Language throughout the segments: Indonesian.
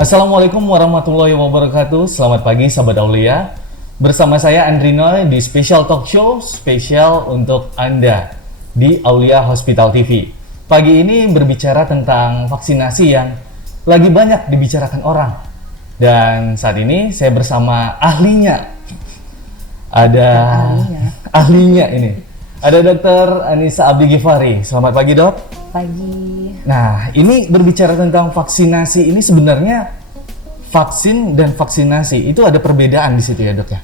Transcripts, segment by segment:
Assalamualaikum warahmatullahi wabarakatuh. Selamat pagi sahabat Aulia. Bersama saya Andrino di Special Talk Show spesial untuk Anda di Aulia Hospital TV. Pagi ini berbicara tentang vaksinasi yang lagi banyak dibicarakan orang. Dan saat ini saya bersama ahlinya. Ada ahlinya ini. Ada Dr. Anissa Abdi Ghifari. Selamat pagi, Dok. Pagi. Nah, ini berbicara tentang vaksinasi, ini sebenarnya vaksin dan vaksinasi itu ada perbedaan di situ ya, Dok ya?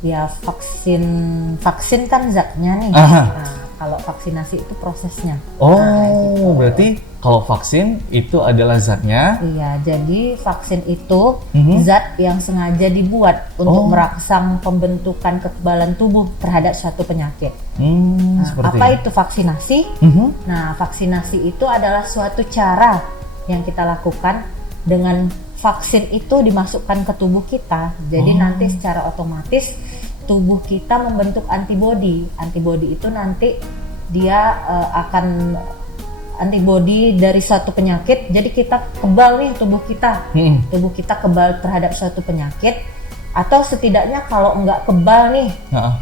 Ya, vaksin kan zatnya nih. Aha. Nah, kalau vaksinasi itu prosesnya. Oh, gitu. berarti kalau vaksin itu adalah zatnya. Iya, jadi vaksin itu zat yang sengaja dibuat untuk merangsang pembentukan kekebalan tubuh terhadap suatu penyakit. Nah, Seperti apa itu vaksinasi? Nah, vaksinasi itu adalah suatu cara yang kita lakukan dengan vaksin itu dimasukkan ke tubuh kita. Jadi nanti secara otomatis tubuh kita membentuk antibodi. Antibodi itu nanti dia akan antibodi dari suatu penyakit. Jadi kita kebal nih tubuh kita. Tubuh kita kebal terhadap suatu penyakit. Atau setidaknya kalau nggak kebal nih,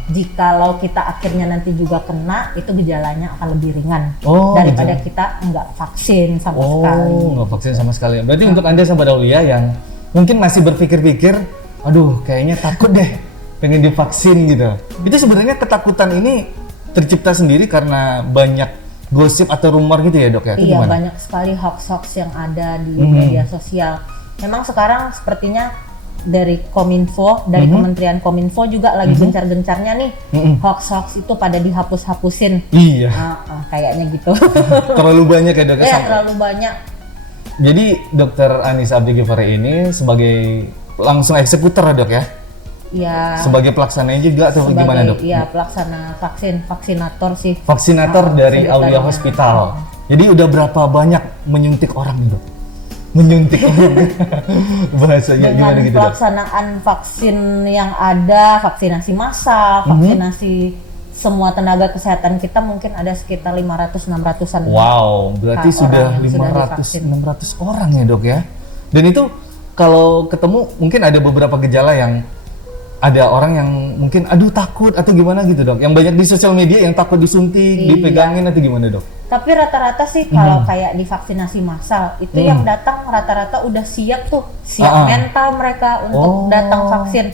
jikalau kita akhirnya nanti juga kena, itu gejalanya akan lebih ringan daripada kita nggak vaksin sama sekali. Nggak vaksin sama sekali. Berarti untuk Anda sahabat Aulia yang mungkin masih berpikir-pikir, aduh kayaknya takut deh pengen divaksin gitu. Itu sebenarnya ketakutan ini tercipta sendiri karena banyak gosip atau rumor gitu ya, Dok ya? Iya, banyak sekali hoax-hoax yang ada di media sosial. Memang sekarang sepertinya dari Kominfo, dari Kementerian Kominfo juga lagi gencar-gencarnya nih hoax-hoax itu pada dihapus-hapusin. Iya. Kayaknya gitu. Terlalu banyak ya, Dok? Ya, terlalu banyak. Jadi Dr. Anissa Abdi Ghifari ini sebagai langsung eksekutor ya, Dok ya? Iya. Sebagai pelaksananya juga atau gimana, Dok? Iya, pelaksana vaksinator sih. Vaksinator dari Aulia Hospital. Jadi udah berapa banyak menyuntik orang nih, Dok? Menyuntik orang. Bahasanya dengan gimana gitu, Dok? pelaksanaan vaksin yang ada, vaksinasi massal, vaksinasi semua tenaga kesehatan kita mungkin ada sekitar 500-600-an. Wow, berarti sudah 500-600 orang ya, Dok ya? Dan itu kalau ketemu mungkin ada beberapa gejala yang ada orang yang mungkin aduh takut atau gimana gitu, Dok? Yang banyak di sosial media yang takut disuntik, dipegangin atau gimana, Dok? Tapi rata-rata sih kalau kayak di vaksinasi massal itu yang datang rata-rata udah siap tuh, siap mental mereka untuk datang vaksin.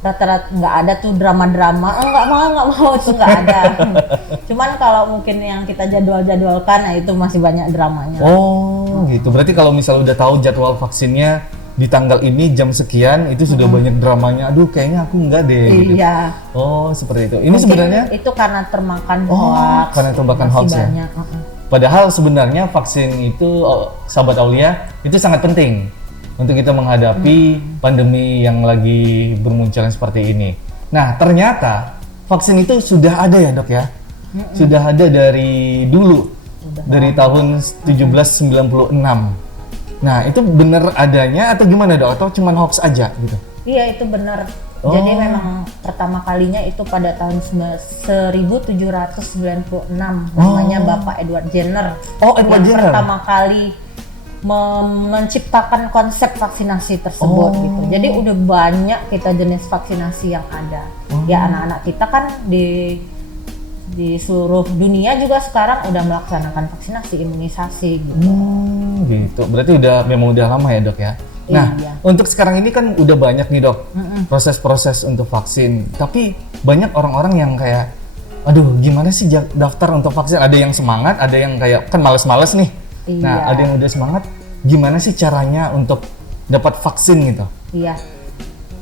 Rata-rata nggak ada tuh drama-drama, nggak mau itu nggak ada. Cuman kalau mungkin yang kita jadwalkan, nah itu masih banyak dramanya. Gitu. Berarti kalau misalnya udah tahu jadwal vaksinnya di tanggal ini jam sekian, itu sudah banyak dramanya. Aduh, kayaknya aku enggak deh. Gitu. Iya. Seperti itu. Ini Mungkin sebenarnya itu karena termakan hoax. Karena termakan hoax ya. Padahal sebenarnya vaksin itu, sahabat Aulia, itu sangat penting untuk kita menghadapi pandemi yang lagi bermunculan seperti ini. Nah, ternyata vaksin itu sudah ada ya, Dok ya? Sudah ada dari dulu, dari tahun 1796. Nah, itu benar adanya atau gimana, Dok? Atau cuma hoax aja gitu? Iya, itu benar. Jadi memang pertama kalinya itu pada tahun 1796 namanya Bapak Edward Jenner. Edward Jenner. Pertama kali menciptakan konsep vaksinasi tersebut gitu. Jadi udah banyak kita jenis vaksinasi yang ada. Ya anak-anak kita kan di seluruh dunia juga sekarang udah melaksanakan vaksinasi, imunisasi gitu. Gitu. Berarti memang udah lama ya, Dok ya? Nah, untuk sekarang ini kan udah banyak nih, Dok, proses-proses untuk vaksin. Tapi banyak orang-orang yang kayak, aduh gimana sih daftar untuk vaksin? Ada yang semangat, ada yang kayak, kan males-males nih. Nah, ada yang udah semangat, gimana sih caranya untuk dapat vaksin gitu? Iya.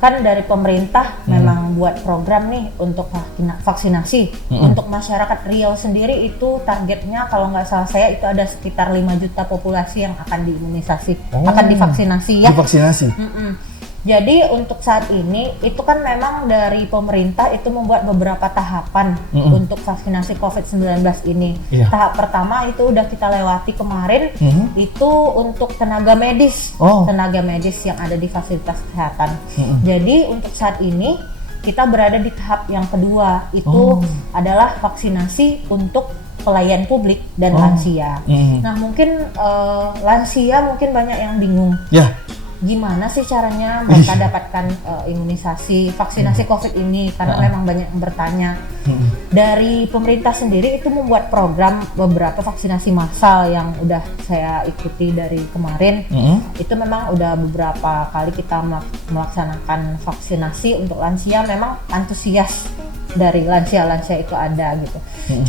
Kan dari pemerintah memang buat program nih untuk vaksinasi. Untuk masyarakat Riau sendiri itu targetnya kalau nggak salah saya itu ada sekitar 5 juta populasi yang akan diimunisasi, akan divaksinasi ya. Divaksinasi. Jadi untuk saat ini itu kan memang dari pemerintah itu membuat beberapa tahapan untuk vaksinasi COVID-19 ini. Tahap pertama itu udah kita lewati kemarin, itu untuk tenaga medis, tenaga medis yang ada di fasilitas kesehatan. Jadi untuk saat ini kita berada di tahap yang kedua, itu adalah vaksinasi untuk pelayan publik dan lansia. Nah mungkin lansia mungkin banyak yang bingung. gimana sih caranya mereka dapatkan imunisasi, vaksinasi COVID ini, karena memang banyak yang bertanya. Dari pemerintah sendiri itu membuat program beberapa vaksinasi massal yang udah saya ikuti dari kemarin. Itu memang udah beberapa kali kita melaksanakan vaksinasi untuk lansia, memang antusias dari lansia-lansia itu ada gitu.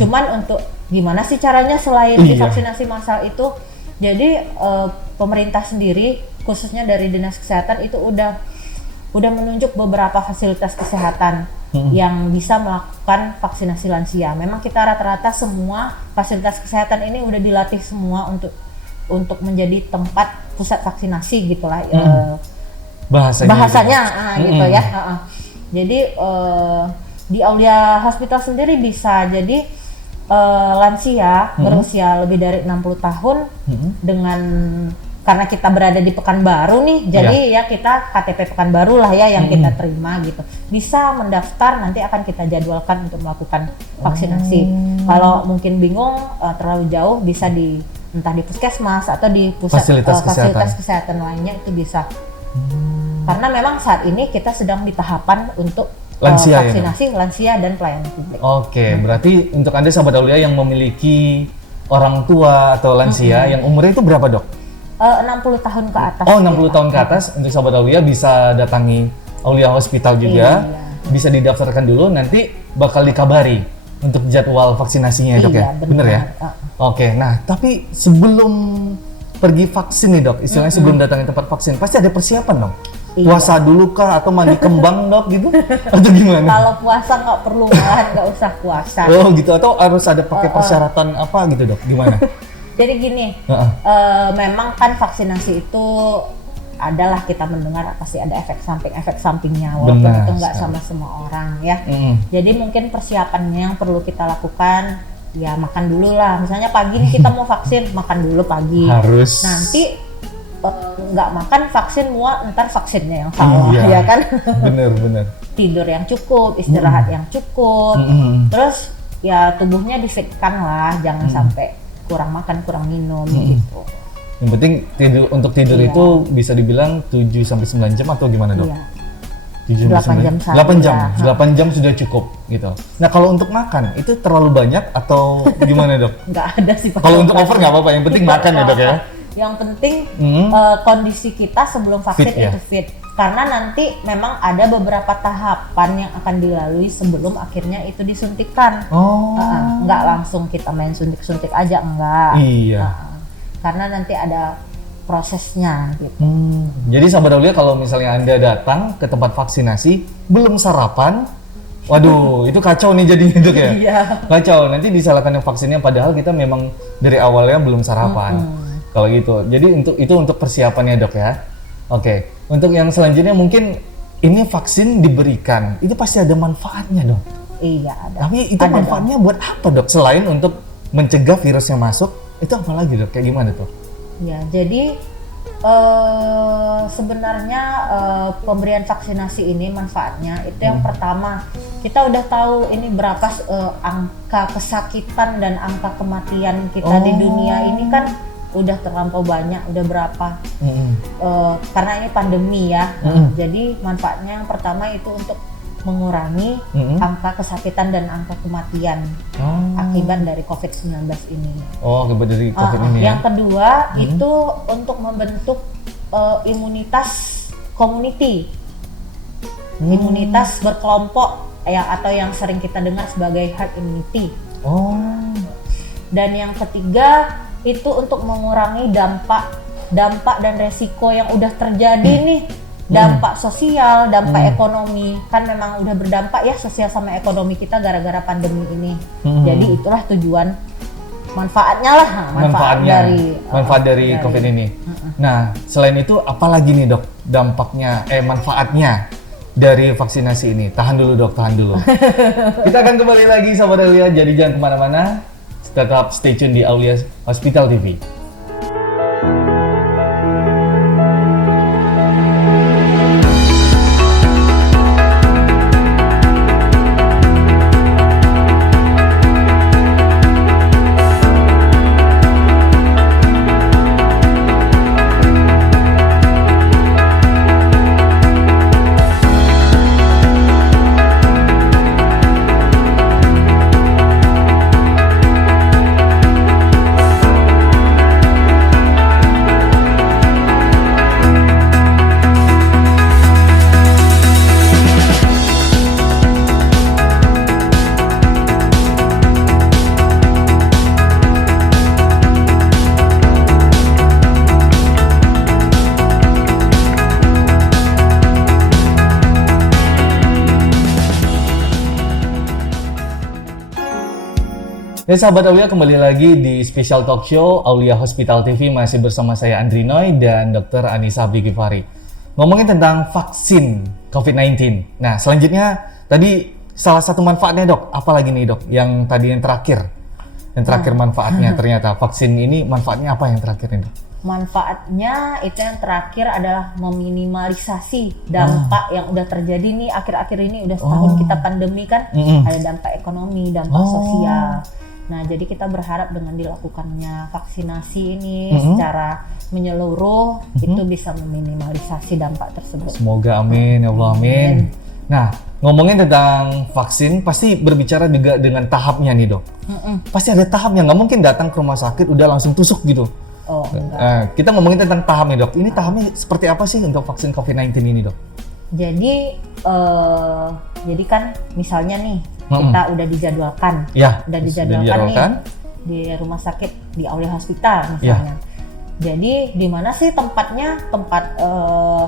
Cuman untuk gimana sih caranya selain di vaksinasi massal itu, jadi pemerintah sendiri khususnya dari Dinas Kesehatan itu udah menunjuk beberapa fasilitas kesehatan yang bisa melakukan vaksinasi lansia. Memang kita rata-rata semua fasilitas kesehatan ini udah dilatih semua untuk menjadi tempat pusat vaksinasi gitulah. Bahasanya gitu ya. Jadi di Aulia Hospital sendiri bisa jadi lansia berusia lebih dari 60 tahun dengan, karena kita berada di Pekanbaru nih, jadi ya kita KTP Pekanbaru lah ya yang kita terima gitu. Bisa mendaftar, nanti akan kita jadwalkan untuk melakukan vaksinasi. Kalau mungkin bingung terlalu jauh, bisa entah di puskesmas atau di pusat fasilitas kesehatan lainnya itu bisa. Karena memang saat ini kita sedang di tahapan untuk lansia, vaksinasi lansia dan pelayanan publik. Oke, berarti untuk Anda sahabat Aulia yang memiliki orang tua atau lansia yang umurnya itu berapa, Dok? 60 tahun ke atas. Oh, 60 tahun ke atas. Untuk sahabat Aulia bisa datangi Aulia Hospital juga. Bisa didaftarkan dulu, nanti bakal dikabari untuk jadwal vaksinasinya, Dok ya. Bener ya? Oke, nah tapi sebelum pergi vaksin nih, Dok, istilahnya sebelum datangin tempat vaksin, pasti ada persiapan dong. Puasa dulu kah atau mandi kembang, Dok, gitu? Atau gimana? Kalau puasa nggak perlu, malahan nggak usah puasa. Oh gitu, atau harus ada pakai persyaratan apa gitu, Dok? Gimana? Jadi gini, memang kan vaksinasi itu adalah kita mendengar pasti ada efek sampingnya, walaupun itu nggak sama semua orang ya. Jadi mungkin persiapannya yang perlu kita lakukan, ya makan dulu lah. Misalnya pagi nih kita mau vaksin, makan dulu pagi. Harus. Nanti nggak makan vaksin mual, ntar vaksinnya yang salah, ya kan? Bener. Tidur yang cukup, istirahat yang cukup, terus ya tubuhnya difitkan lah, jangan sampai kurang makan, kurang minum gitu. Yang penting untuk tidur itu bisa dibilang 7-9 jam atau gimana, Dok? Iya. 8 jam. 8 jam sudah cukup gitu. Nah, kalau untuk makan itu terlalu banyak atau gimana, Dok? Nggak ada sih. Kalau untuk over nggak apa-apa, yang penting makan ya, Dok ya. Yang penting kondisi kita sebelum vaksin itu fit. Karena nanti memang ada beberapa tahapan yang akan dilalui sebelum akhirnya itu disuntikan. Nggak langsung kita main suntik-suntik aja, enggak. Iya. Karena nanti ada prosesnya gitu. Jadi sahabat Aulia, kalau misalnya Anda datang ke tempat vaksinasi belum sarapan, waduh, itu kacau nih jadinya, Dok ya. Iya. Kacau, nanti disalahkan yang vaksinnya padahal kita memang dari awalnya belum sarapan. Kalau gitu. Jadi untuk persiapannya, Dok ya. Oke. Untuk yang selanjutnya mungkin ini vaksin diberikan, itu pasti ada manfaatnya, Dok. Iya, ada. Tapi itu manfaatnya buat apa, Dok? Selain untuk mencegah virusnya masuk, itu apa lagi, Dok? Kayak gimana tuh? Ya, jadi sebenarnya pemberian vaksinasi ini manfaatnya itu yang pertama, kita udah tahu ini berapa angka kesakitan dan angka kematian kita di dunia ini kan udah terlampau banyak, udah berapa karena ini pandemi ya. Jadi manfaatnya yang pertama itu untuk mengurangi angka kesakitan dan angka kematian akibat dari COVID-19 ini. Akibat dari COVID ini ya. Yang kedua itu untuk membentuk imunitas community, imunitas berkelompok atau yang sering kita dengar sebagai herd immunity. Dan yang ketiga itu untuk mengurangi dampak dan resiko yang udah terjadi nih, dampak sosial, dampak ekonomi, kan memang udah berdampak ya sosial sama ekonomi kita gara-gara pandemi ini. Jadi itulah tujuan manfaatnya lah, manfaat dari COVID ini. Nah, selain itu apalagi nih, Dok, dampaknya manfaatnya dari vaksinasi ini? Tahan dulu, Dok, tahan dulu. Kita akan kembali lagi sahabat Aulia, jadi jangan kemana-mana. Tetap stay tune di Aulia Hospital TV. Ya sahabat Aulia, kembali lagi di Special Talk Show Aulia Hospital TV, masih bersama saya Andri Noy dan Dr. Anissa Abdi Ghifari. Ngomongin tentang vaksin COVID-19. Nah, selanjutnya tadi salah satu manfaatnya dok, apa lagi nih dok? Yang tadi yang terakhir manfaatnya ternyata vaksin ini manfaatnya apa yang terakhir ini dok? Manfaatnya itu yang terakhir adalah meminimalisasi dampak yang udah terjadi nih akhir-akhir ini, udah setahun kita pandemi kan, ada dampak ekonomi, dampak sosial. Nah, jadi kita berharap dengan dilakukannya vaksinasi ini secara menyeluruh itu bisa meminimalisasi dampak tersebut. Semoga amin, ya Allah amin. Nah, ngomongin tentang vaksin pasti berbicara juga dengan tahapnya nih dok. Pasti ada tahapnya, nggak mungkin datang ke rumah sakit udah langsung tusuk gitu. Oh, enggak. Kita ngomongin tentang tahapnya dok. Ini tahapnya seperti apa sih untuk vaksin COVID-19 ini dok? Jadi kan misalnya nih kita udah dijadwalkan, nih di rumah sakit di Aulia Hospital misalnya. Jadi di mana sih tempat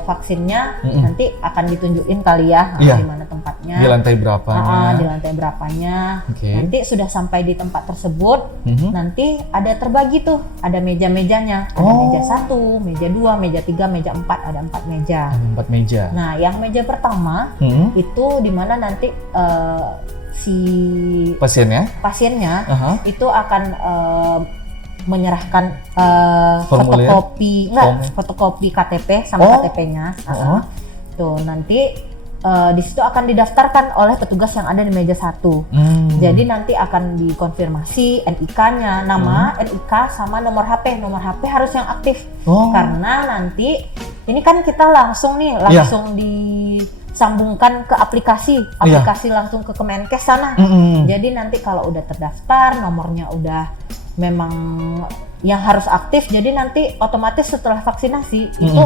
vaksinnya nanti akan ditunjukin kali ya, di mana tempatnya. Di lantai berapanya? Di lantai berapanya. Nanti sudah sampai di tempat tersebut, nanti ada terbagi tuh, ada meja-mejanya. Ada meja 1, meja 2, meja 3, meja 4, ada 4 meja. Ada 4 meja. Nah, yang meja pertama itu di mana nanti si pasiennya itu akan menyerahkan fotokopi KTP sama KTP-nya. Tuh nanti di situ akan didaftarkan oleh petugas yang ada di meja 1. Jadi nanti akan dikonfirmasi NIK-nya, nama, NIK sama nomor HP. Nomor HP harus yang aktif. Karena nanti ini kan kita langsung disambungkan ke aplikasi langsung ke Kemenkes sana. Jadi nanti kalau udah terdaftar, nomornya udah memang yang harus aktif, jadi nanti otomatis setelah vaksinasi itu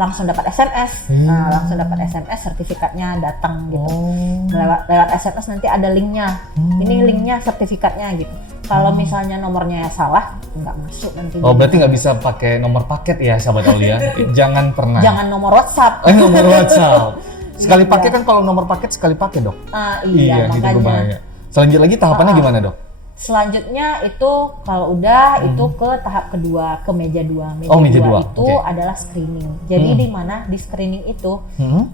langsung dapat SMS. Nah, langsung dapat SMS, sertifikatnya datang gitu. Lewat SMS nanti ada linknya. Ini linknya, sertifikatnya gitu. Kalau misalnya nomornya salah, nggak masuk nanti. Berarti nggak bisa pakai nomor paket ya sahabat Aulia? Jangan pernah. Jangan nomor WhatsApp. Nomor WhatsApp. Sekali pakai kan, kalau nomor paket sekali pakai dok. Iya, makanya. Selanjutnya lagi tahapannya gimana dok? Selanjutnya itu kalau udah itu ke tahap kedua, ke meja 2. Meja 2 itu adalah screening. Jadi di mana di screening itu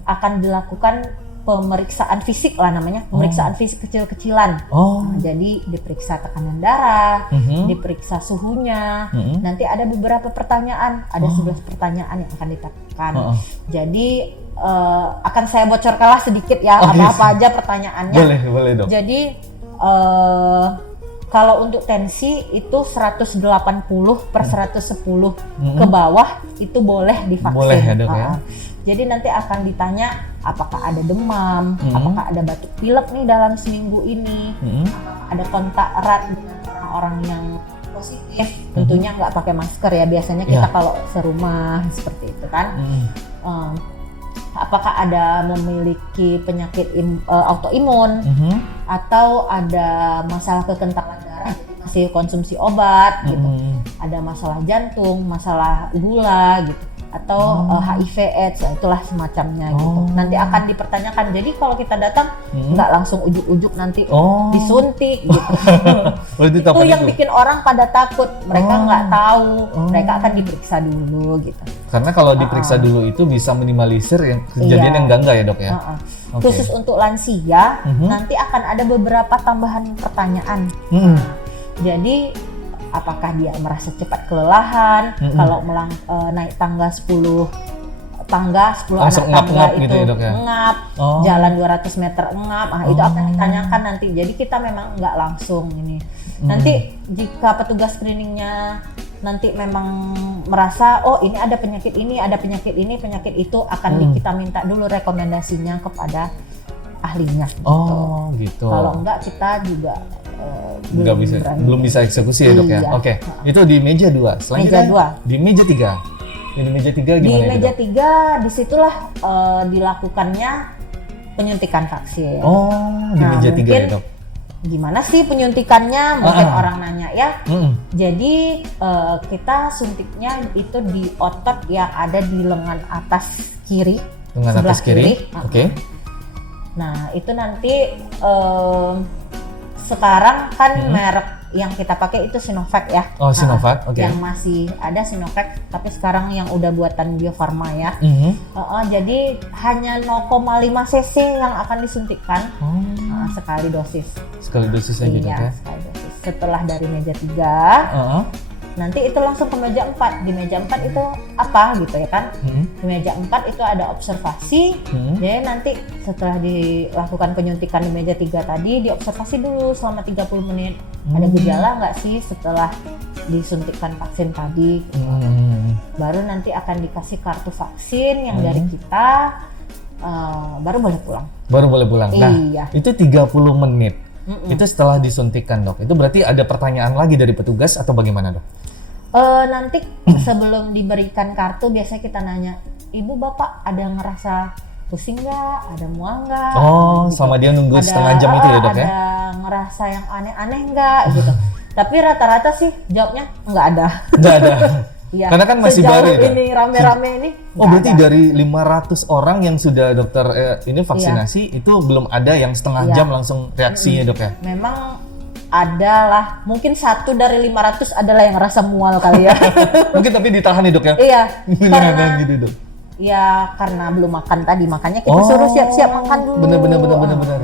akan dilakukan pemeriksaan fisik lah namanya, pemeriksaan fisik kecil-kecilan. Nah, jadi diperiksa tekanan darah, diperiksa suhunya. Nanti ada beberapa pertanyaan, ada 11 pertanyaan yang akan ditanyakan. Jadi akan saya bocorkanlah sedikit ya, apa-apa aja pertanyaannya. Boleh dok. Jadi kalau untuk tensi itu 180/110 ke bawah itu boleh divaksin. Boleh ya dok ya. Jadi nanti akan ditanya apakah ada demam, apakah ada batuk pilek nih dalam seminggu ini, apakah ada kontak erat dengan orang-orang yang positif. Tentunya nggak pakai masker ya, biasanya kita kalau serumah seperti itu kan. Apakah ada memiliki penyakit autoimun atau ada masalah kekentalan darah, jadi masih konsumsi obat gitu, ada masalah jantung, masalah gula gitu, atau HIV/AIDS, itulah semacamnya gitu. Nanti akan dipertanyakan. Jadi kalau kita datang nggak langsung ujuk-ujuk nanti disuntik gitu. Itu yang bikin orang pada takut. Mereka nggak tahu. Mereka akan diperiksa dulu gitu. Karena kalau diperiksa dulu itu bisa minimalisir yang kejadian yang enggak ya dok ya. Khusus untuk lansia nanti akan ada beberapa tambahan pertanyaan. Jadi apakah dia merasa cepat kelelahan, kalau naik tangga 10 anak tangga itu gitu ya, dok, ya? ngap, jalan 200 meter ngap, itu akan ditanyakan nanti. Jadi kita memang nggak langsung ini. Nanti jika petugas screeningnya nanti memang merasa ini ada penyakit ini, penyakit itu, akan kita minta dulu rekomendasinya kepada ahlinya. Gitu. Kalau enggak kita juga belum bisa eksekusi ya dok ya. Oke. Itu di meja 2. Selanjutnya di meja 3. Di meja 3 gimana? Di meja 3 disitulah dilakukannya penyuntikan vaksin. Di meja 3 ya dok. Gimana sih penyuntikannya? Mungkin orang nanya ya. Jadi kita suntiknya itu di otot yang ada di lengan atas kiri. Lengan atas kiri. Oke. Nah itu nanti sekarang kan merek yang kita pakai itu Sinovac ya. Oh, Sinovac, oke. Yang masih ada Sinovac, tapi sekarang yang udah buatan Bio Farma ya. Jadi hanya 0,5 cc yang akan disuntikkan sekali dosis. Sekali dosis aja dok ya? Iya, sekali dosis. Setelah dari meja 3, nanti itu langsung ke meja 4. Di meja 4 itu apa gitu ya kan? Di meja 4 itu ada observasi. Jadi nanti setelah dilakukan penyuntikan di meja 3 tadi, diobservasi dulu selama 30 menit. Ada gejala nggak sih setelah disuntikkan vaksin tadi? Baru nanti akan dikasih kartu vaksin yang dari kita, baru boleh pulang. Baru boleh pulang? Nah, iya. Itu 30 menit. Itu setelah disuntikan dok, itu berarti ada pertanyaan lagi dari petugas atau bagaimana dok? Nanti sebelum diberikan kartu biasanya kita nanya, ibu bapak ada ngerasa pusing nggak, ada mual nggak? Oh, gitu. Sama dia nunggu setengah jam itu ya dok ya? Ada ngerasa yang aneh-aneh nggak gitu. Tapi rata-rata sih jawabnya nggak ada. Nggak ada. Iya. Karena kan masih baru ya. Ini rame-rame ini. Oh berarti dari 500 orang yang sudah dokter ini vaksinasi itu belum ada yang setengah jam langsung reaksinya dok ya? Memang adalah mungkin 1 dari 500 adalah yang ngerasa mual kali ya. Mungkin tapi ditahan nih dok ya? Iya. Karena gitu dok. Ya karena belum makan tadi, makanya kita suruh siap-siap makan dulu. Bener.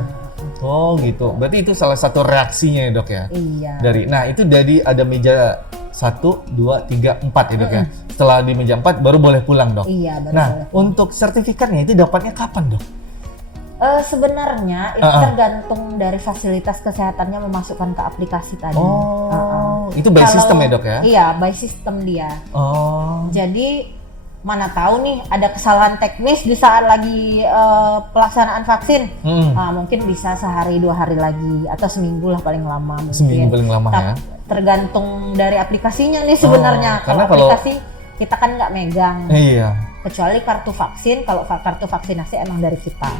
Oh gitu. Berarti itu salah satu reaksinya ya dok ya? Iya. Nah itu dari ada meja 1, 2, 3, 4 ya dok ya? Setelah di meja 4 baru boleh pulang dok? Iya baru Nah boleh. untuk sertifikatnya itu dapatnya kapan dok? Sebenarnya itu tergantung dari fasilitas kesehatannya memasukkan ke aplikasi tadi. Itu by system ya dok ya? Iya, by system dia. Jadi mana tahu nih ada kesalahan teknis di saat lagi pelaksanaan vaksin. Mungkin bisa sehari 2 hari lagi atau seminggu lah paling lama mungkin. Seminggu paling lama ya? Tergantung dari aplikasinya nih sebenarnya. Karena kalau aplikasi kita kan nggak megang. Iya. Kecuali kartu vaksin, kalau kartu vaksinasi emang dari kita.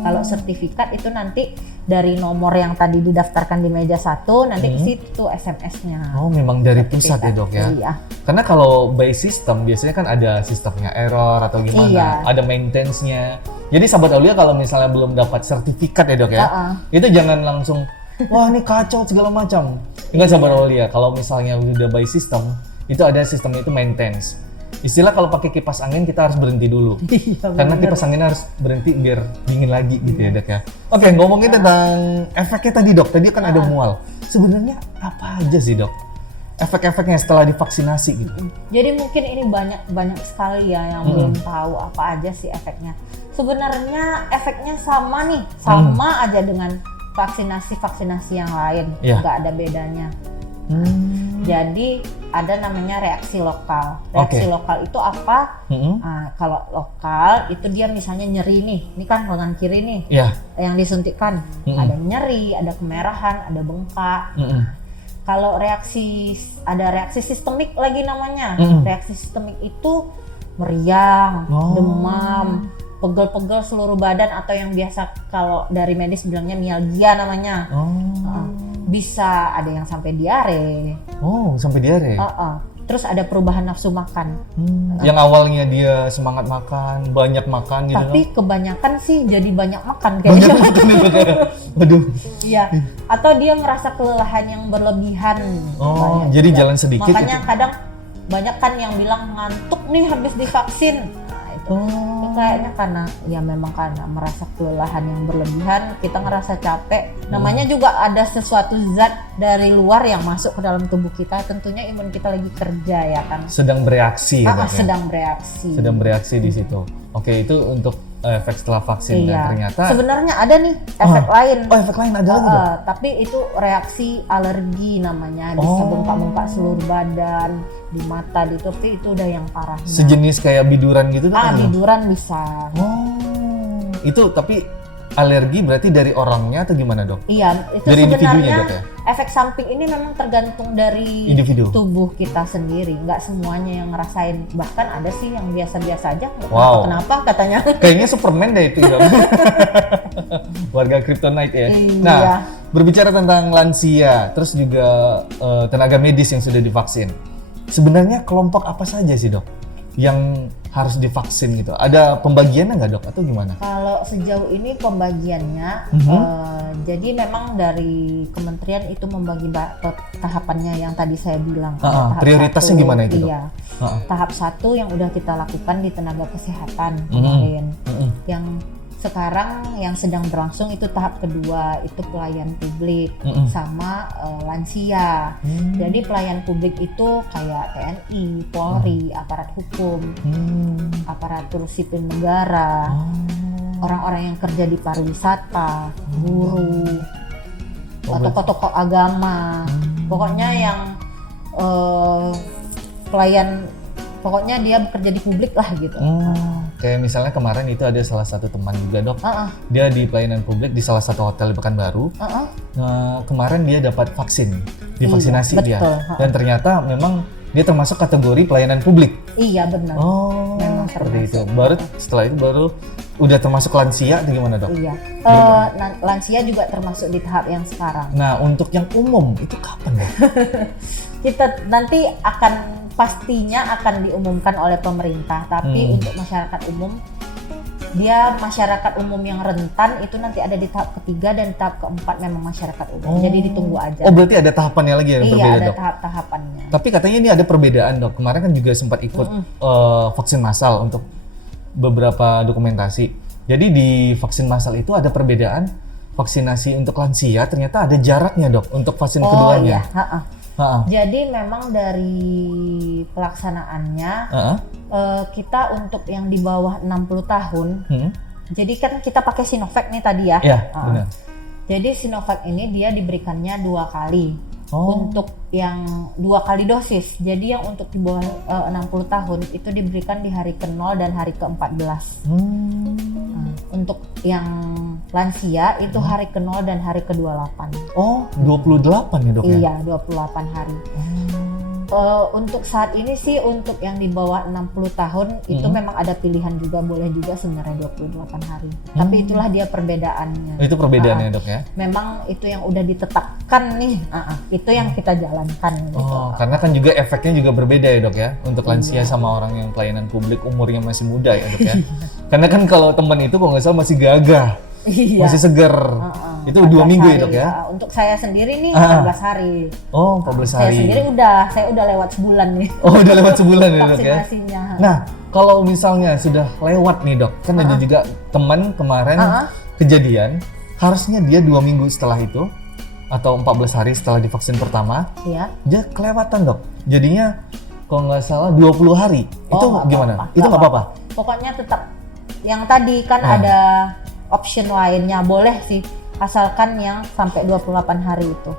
Kalau sertifikat itu nanti dari nomor yang tadi didaftarkan di meja 1 nanti ke situ SMS-nya. Oh, memang dari pusat ya dok ya? Iya. Karena kalau by system biasanya kan ada sistemnya error atau gimana, Iya. ada maintenance-nya. Jadi sahabat Aulia kalau misalnya belum dapat sertifikat ya dok ya, itu jangan langsung wah ini kacau segala macam. Enggak sahabat Aulia, kalau misalnya udah by system itu ada sistemnya itu maintenance. Istilah kalau pakai kipas angin kita harus berhenti dulu. Karena kipas angin harus berhenti biar dingin lagi gitu ya dok ya. Oke, ngomongin tentang efeknya tadi dok, tadi kan ada mual. Sebenarnya apa aja sih dok efek-efeknya setelah divaksinasi gitu? Jadi mungkin ini banyak sekali ya yang belum tahu apa aja sih efeknya. Sebenarnya efeknya sama nih, sama aja dengan vaksinasi yang lain, nggak ada bedanya. Jadi ada namanya reaksi lokal. Reaksi lokal itu apa? Kalau lokal itu dia misalnya nyeri nih, ini kan lengan kiri nih, yang disuntikkan ada nyeri, ada kemerahan, ada bengkak. Kalau ada reaksi sistemik lagi namanya. Reaksi sistemik itu meriang, demam, pegel-pegel seluruh badan atau yang biasa kalau dari medis bilangnya mialgia namanya. Bisa ada yang sampai diare. Oh, sampai diare. Terus ada perubahan nafsu makan. Yang awalnya dia semangat makan, banyak makan gitu. Tapi kebanyakan sih jadi banyak makan kayaknya. Banyak makan gitu. Waduh. Iya. Atau dia merasa kelelahan yang berlebihan. Jadi jalan sedikit. Makanya kadang banyak kan yang bilang ngantuk nih habis divaksin. Itu kayaknya karena memang karena merasa kelelahan yang berlebihan, kita ngerasa capek. Namanya juga ada sesuatu zat dari luar yang masuk ke dalam tubuh kita, tentunya imun kita lagi kerja ya kan. Sedang bereaksi ya, sedang bereaksi. Sedang bereaksi di situ. Oke, itu untuk efek setelah vaksin dan ternyata sebenarnya ada nih efek lain. Efek lain ada lagi dong? Tapi itu reaksi alergi namanya, bisa bengkak-bengkak seluruh badan, di mata, di topi, itu udah yang parahnya. Sejenis kayak biduran gitu kan? Biduran bisa. Itu tapi alergi berarti dari orangnya atau gimana dok? Iya, itu dari sebenarnya dok, ya? Efek samping ini memang tergantung dari tubuh kita sendiri. Nggak semuanya yang ngerasain. Bahkan ada sih yang biasa-biasa aja. Kenapa katanya. Kayaknya Superman deh itu ya. Warga Kryptonite ya. Iya. Nah, berbicara tentang lansia, terus juga tenaga medis yang sudah divaksin. Sebenarnya kelompok apa saja sih dok? yang harus divaksin gitu? Ada pembagiannya nggak dok atau gimana? Kalau sejauh ini pembagiannya, jadi memang dari kementerian itu membagi tahapannya yang tadi saya bilang. Tahap prioritasnya 1, gimana itu dok? Iya. Tahap 1 yang udah kita lakukan di tenaga kesehatan kemarin. Yang sekarang yang sedang berlangsung itu tahap kedua, itu pelayan publik sama lansia. Jadi pelayan publik itu kayak TNI, Polri, aparat hukum, aparatur sipil negara, orang-orang yang kerja di pariwisata, guru, atau tokoh agama. Pokoknya yang pelayan, pokoknya dia bekerja di publik lah gitu. Kayak misalnya kemarin itu ada salah satu teman juga dok, dia di pelayanan publik di salah satu hotel di Pekanbaru. Kemarin dia dapat vaksin, divaksinasi dia, dan ternyata memang dia termasuk kategori pelayanan publik. Iya benar. Memang seperti itu. Baru setelah itu baru udah termasuk lansia atau gimana dok? Iya. Lansia juga termasuk di tahap yang sekarang. Nah untuk yang umum itu kapan dok? Kita nanti pastinya akan diumumkan oleh pemerintah, tapi untuk masyarakat umum, dia masyarakat umum yang rentan itu nanti ada di tahap ketiga dan tahap keempat memang masyarakat umum. Jadi ditunggu aja. Berarti ada tahapannya lagi yang berbeda dok? Iya, ada tahap-tahapannya. Tapi katanya ini ada perbedaan dok. Kemarin kan juga sempat ikut vaksin massal untuk beberapa dokumentasi. Jadi di vaksin massal itu ada perbedaan vaksinasi untuk lansia, ternyata ada jaraknya dok untuk vaksin keduanya. Iya. Jadi memang dari pelaksanaannya kita untuk yang di bawah 60 tahun, jadi kan kita pakai Sinovac nih tadi ya. Iya, benar. Jadi Sinovac ini dia diberikannya 2 kali. Untuk yang 2 kali dosis. Jadi yang untuk di bawah 60 tahun itu diberikan di hari ke-0 dan hari ke-14. Untuk yang lansia itu hari ke-0 dan hari ke-28. 28 ya dok ya? Iya, 28 hari. Untuk saat ini sih untuk yang di bawah 60 tahun itu memang ada pilihan juga, boleh juga sebenarnya 28 hari. Tapi itulah dia perbedaannya. Itu perbedaannya dok ya? Memang itu yang udah ditetapkan nih, itu yang kita jalankan gitu. Karena kan juga efeknya juga berbeda ya dok ya? Untuk lansia sama orang yang pelayanan publik umurnya masih muda ya dok ya? Karena kan kalau teman itu kalau nggak salah masih gagah. Iya. Masih seger. Itu 2 minggu ya dok ya? Untuk saya sendiri nih 14 hari. 14 hari. Saya sendiri saya udah lewat sebulan nih. Udah lewat sebulan ya dok ya? Vaksinasinya. Nah, kalau misalnya sudah lewat nih dok, kan ada juga teman kemarin kejadian, harusnya dia 2 minggu setelah itu, atau 14 hari setelah divaksin pertama, dia kelewatan dok. Jadinya kalau nggak salah 20 hari. Itu gimana? Itu nggak apa-apa? Pokoknya tetap yang tadi kan ada option lainnya, boleh sih, asalkan yang sampai 28 hari itu.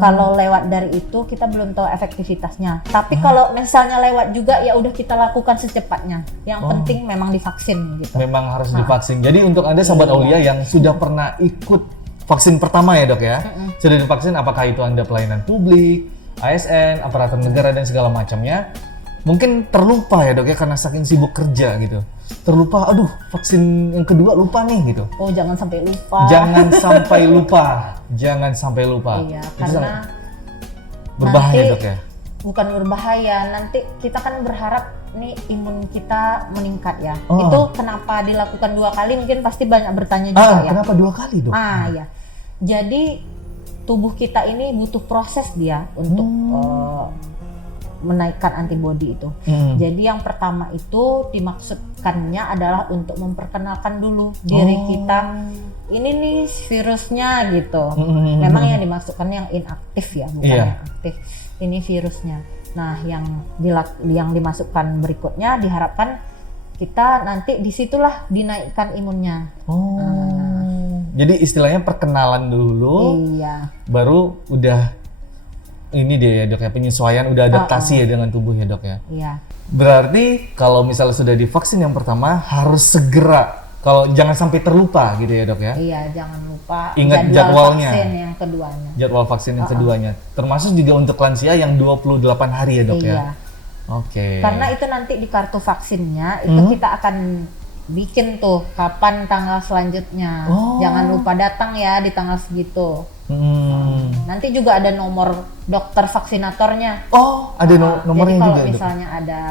Kalau lewat dari itu kita belum tahu efektivitasnya. Tapi kalau misalnya lewat juga ya udah kita lakukan secepatnya. Yang penting memang divaksin gitu. Memang harus divaksin. Jadi untuk Anda sahabat Aulia yang sudah pernah ikut vaksin pertama ya dok ya, sudah divaksin, apakah itu Anda pelayanan publik, ASN, aparatur negara dan segala macamnya, mungkin terlupa ya dok ya karena saking sibuk kerja gitu. Terlupa, aduh vaksin yang kedua lupa nih gitu. Jangan sampai lupa. Jangan sampai lupa. Jangan sampai lupa. Iya, karena berbahaya nanti, dok ya? Bukan berbahaya, nanti kita kan berharap nih imun kita meningkat ya. Itu kenapa dilakukan 2 kali, mungkin pasti banyak bertanya juga ya. Kenapa 2 kali dok? Ya. Jadi tubuh kita ini butuh proses dia untuk menaikkan antibodi itu. Jadi yang pertama itu dimaksudkannya adalah untuk memperkenalkan dulu diri kita. Ini nih virusnya gitu. Memang yang dimaksudkan yang inaktif ya, bukan yang aktif. Ini virusnya. Nah, yang dimasukkan berikutnya diharapkan kita nanti disitulah dinaikkan imunnya. Jadi istilahnya perkenalan dulu. Iya. Baru udah ini dia ya dok ya, penyesuaian, udah adaptasi ya dengan tubuhnya dok ya. Iya. Berarti kalau misalnya sudah divaksin yang pertama harus segera, kalau jangan sampai terlupa gitu ya dok ya. Iya, jangan lupa ingat jadwalnya. Vaksin yang keduanya. Jadwal vaksin yang keduanya. Termasuk juga untuk lansia yang 28 hari ya dok ya. Oke. Karena itu nanti di kartu vaksinnya itu kita akan bikin tuh kapan tanggal selanjutnya. Jangan lupa datang ya di tanggal segitu. Nanti juga ada nomor dokter vaksinatornya. Ada nomornya jadi juga. Kalau misalnya ada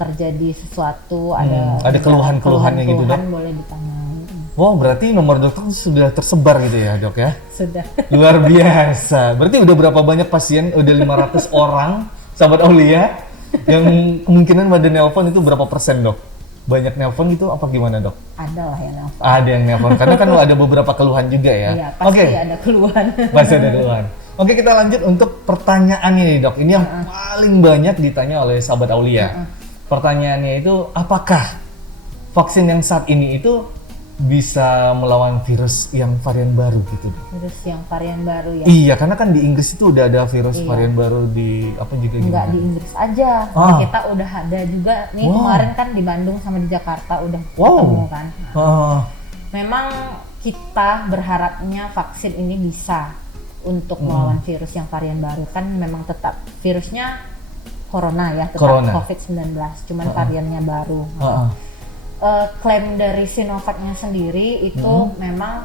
terjadi sesuatu, ada keluhan-keluhannya gitu, Dok? Boleh ditanyain. Wow, berarti nomor dokter sudah tersebar gitu ya, Dok ya? Sudah. Luar biasa. Berarti udah berapa banyak pasien? Udah 500 orang, sahabat Aulia, yang kemungkinan pada nelpon itu berapa persen, Dok? Banyak nelpon gitu apa gimana, Dok? Ada lah yang nelpon. Ada yang nelpon, karena kan ada beberapa keluhan juga ya? Iya, pasti ada keluhan. Pasti ada keluhan. Oke, kita lanjut untuk pertanyaan ini, Dok. Ini yang paling banyak ditanya oleh sahabat Aulia. Pertanyaannya itu, apakah vaksin yang saat ini itu bisa melawan virus yang varian baru gitu, Dok? Virus yang varian baru ya? Iya, karena kan di Inggris itu udah ada virus Iya. varian baru di apa juga Enggak gimana? di Inggris aja, kita udah ada juga nih. Wow. Kemarin kan di Bandung sama di Jakarta udah Wow. ketemu kan. Ah, Memang kita berharapnya vaksin ini bisa untuk melawan virus yang varian baru. Kan memang tetap virusnya corona ya, tetap Corona. COVID-19, cuman variannya baru. ah. Klaim dari Sinovac-nya sendiri itu memang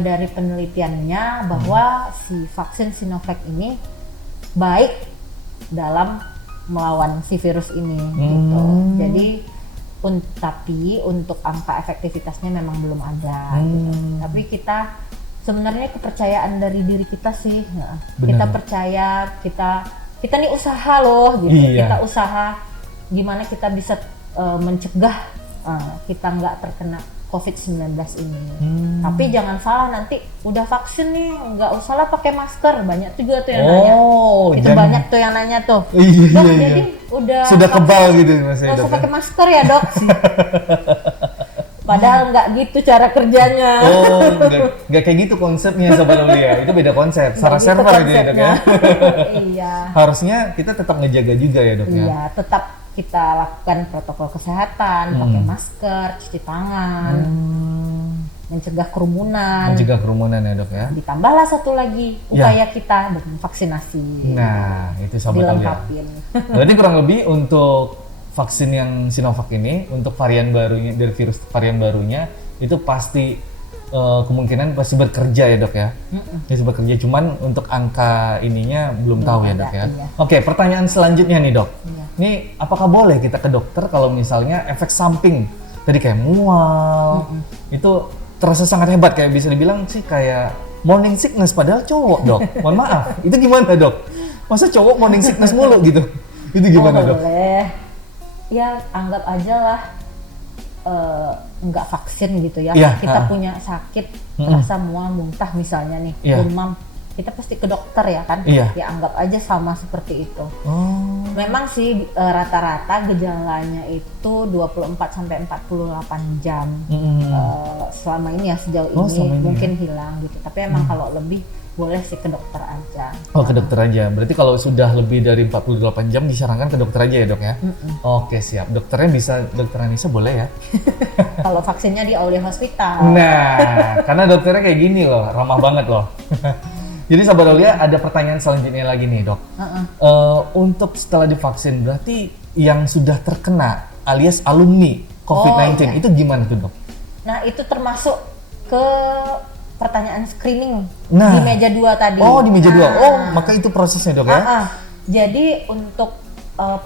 dari penelitiannya bahwa si vaksin Sinovac ini baik dalam melawan si virus ini gitu. Jadi tapi untuk angka efektivitasnya memang belum ada gitu. Tapi kita sebenarnya kepercayaan dari diri kita sih, kita percaya kita nih usaha loh gitu. Iya. Kita usaha gimana kita bisa mencegah kita nggak terkena COVID-19 ini. Tapi jangan salah, nanti udah vaksin nih nggak usah lah pakai masker. Banyak juga tuh yang nanya. Itu banyak tuh yang nanya tuh. Iya, Dok, iya. jadi udah Sudah vaksin, kebal gitu Mas nggak Dok. usah pakai masker ya, Dok. Padahal nggak gitu cara kerjanya. Oh, nggak kayak gitu konsepnya Sobat Aulia. Itu beda konsep. Sarah Nggak gitu server gitu ya, Dok ya. Iya. Harusnya kita tetap ngejaga juga ya, Dok ya. Iya, tetap kita lakukan protokol kesehatan, pakai masker, cuci tangan, mencegah kerumunan. Mencegah kerumunan ya, Dok ya. Ditambahlah satu lagi upaya kita dengan vaksinasi. Nah, itu Sobat Aulia. Dilengkapin. Berarti kurang lebih untuk vaksin yang Sinovac ini untuk varian barunya, dari virus varian barunya itu pasti kemungkinan pasti bekerja ya, Dok ya. Pasti bekerja, cuman untuk angka ininya belum tahu ya, Dok ya. iya. Oke, pertanyaan selanjutnya nih, Dok. Iya. Ini apakah boleh kita ke dokter kalau misalnya efek samping tadi kayak mual itu terasa sangat hebat, kayak bisa dibilang sih kayak morning sickness padahal cowok, Dok. Mohon maaf, itu gimana, Dok? Masa cowok morning sickness mulu gitu? Itu gimana, Dok? Boleh. Ya anggap aja lah nggak vaksin gitu ya. Iya, Kita punya sakit, rasa mual, muntah misalnya nih, Iya. demam. Kita pasti ke dokter ya kan? Iya. Ya anggap aja sama seperti itu. Oh. Memang sih rata-rata gejalanya itu 24 sampai 48 jam. Selama ini ya, sejauh Oh, ini selama ini mungkin hilang gitu. Tapi emang kalau lebih boleh sih ke dokter aja. Oh, ke dokter aja. Berarti kalau sudah lebih dari 48 jam disarankan ke dokter aja ya, Dok ya? Oke, siap. Dokternya bisa, Dokter Anissa boleh ya? Kalau vaksinnya di Aulia Hospital. Nah, karena dokternya kayak gini loh, ramah banget loh. Jadi Sobat Aulia, ada pertanyaan selanjutnya lagi nih, Dok. Untuk setelah divaksin, berarti yang sudah terkena alias alumni COVID-19 iya. itu gimana tuh, Dok? Nah, itu termasuk ke pertanyaan screening Nah. di meja 2 tadi. Oh, di meja 2. Nah. Oh, maka itu prosesnya, Dok ya? Jadi untuk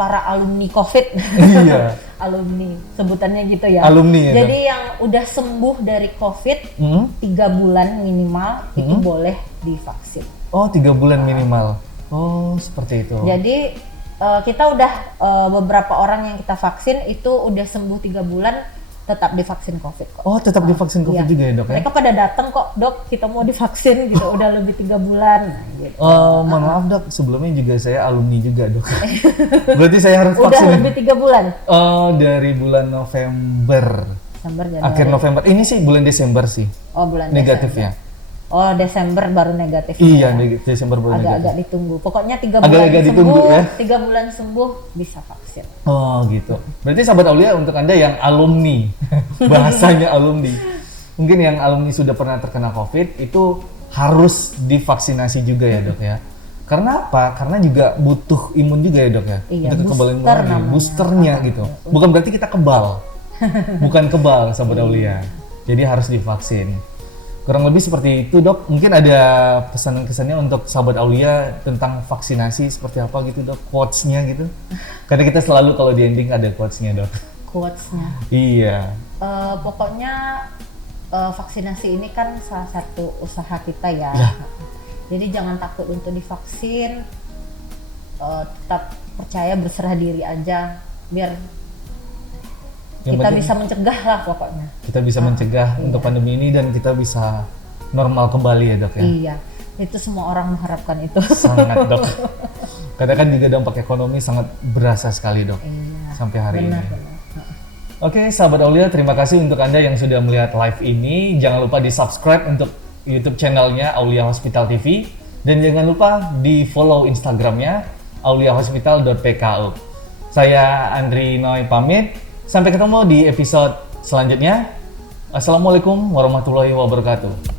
para alumni COVID, Iya. alumni sebutannya gitu ya. Alumni ya, Jadi yang udah sembuh dari COVID 3 bulan minimal itu boleh divaksin. Oh, 3 bulan minimal. Oh, seperti itu. Jadi kita udah beberapa orang yang kita vaksin itu udah sembuh 3 bulan tetap divaksin COVID kok. Oh, tetap divaksin COVID Iya. juga ya, Dok ya? Mereka pada datang kok, Dok, kita mau divaksin gitu, udah lebih 3 bulan. Nah, gitu. Mohon maaf, Dok, sebelumnya juga saya alumni juga, Dok. Berarti saya harus Udah vaksin. lebih 3 bulan. Dari bulan November. Desember, Januari. Akhir November. Ini sih bulan Desember sih. Oh, bulan Negatifnya. Desember. Oh, Desember baru negatif. Iya, Desember baru negatif. Agak-agak ditunggu. Pokoknya 3 bulan Agak-agak ditunggu, sembuh, ya. 3 bulan sembuh bisa vaksin. Oh, gitu. Berarti sahabat Aulia, untuk Anda yang alumni, bahasanya alumni. Mungkin yang alumni sudah pernah terkena COVID itu harus divaksinasi juga ya, Dok ya. Karena apa? Karena juga butuh imun juga ya, Dok ya. Iya, untuk kekebalan booster imun, namanya. boosternya gitu. Bukan berarti kita kebal. Bukan kebal, sahabat Aulia. Jadi harus divaksin. Kurang lebih seperti itu dok. Mungkin ada pesan-kesannya untuk sahabat Aulia tentang vaksinasi seperti apa gitu dok, quotes-nya gitu. Karena kita selalu kalau di ending ada quotes-nya dok. Quotes-nya. Iya. Pokoknya vaksinasi ini kan salah satu usaha kita ya. Jadi jangan takut untuk divaksin, tetap percaya, berserah diri aja, biar Yang kita penting bisa mencegah lah pokoknya. kita bisa mencegah untuk pandemi ini dan kita bisa normal kembali ya dok ya. Iya, itu semua orang mengharapkan itu. Sangat dok. Karena kan juga dampak ekonomi sangat berasa sekali dok. Iya. Sampai hari Benar, ini. benar. Oke, sahabat Aulia, terima kasih untuk Anda yang sudah melihat live ini. Jangan lupa di-subscribe untuk YouTube channelnya Aulia Hospital TV. Dan jangan lupa di-follow Instagramnya auliahospital.pku. Saya Andri Noy pamit. Sampai ketemu di episode selanjutnya. Assalamualaikum warahmatullahi wabarakatuh.